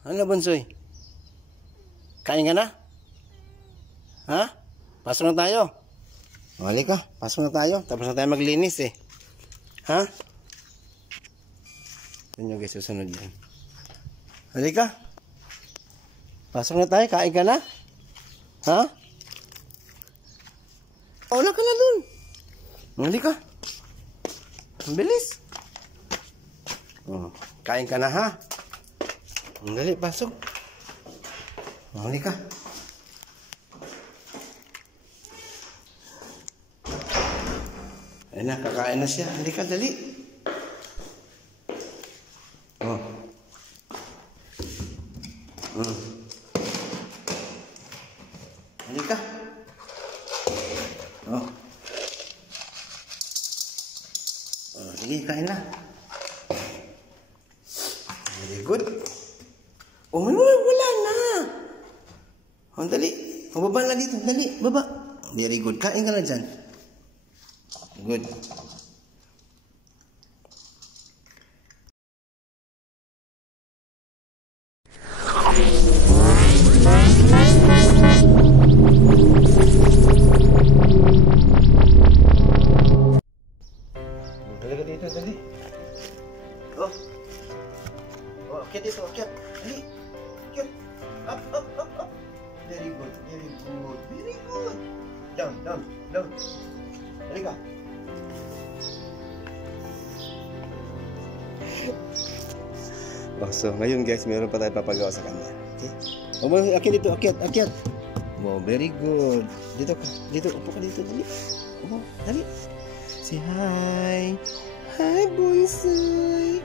Ano, Bunsoy? Kain ka na? Ha? Pasok na tayo. Halika, pasok na tayo. Tapos na tayo maglinis eh. Ha? Ito nyo guys, susunod yan. Halika. Pasok na tayo, kain ka na? Ha? Wala ka na dun. Halika. Ang bilis. Oh, kain ka na ha? Dali, pasok. Halika. Ayun na, kakain na siya. Halika, dali. Oh. Halika. Oh. Oh, sige, kain na. Very good. Oh, wala na. Oh, dali. Oh, baba na dito. Dali, baba. Very good. Kain ka na dyan. Good. Dali ka dito, dali. Oh. Oh, akyat dito, akyat. Dali. Akyat. Up, up, up, up. Very good, very good, very good. Down, down, down. Dali ka. Oh, so ngayon guys, meron pa tayo papagawa sa kanya. Okay? Oh, akyat dito, akyat, akyat. Oh, very good. Dito ka, dito, upo ka dito, dali. Oh, dali. Say hi. Hi, Bunsoy.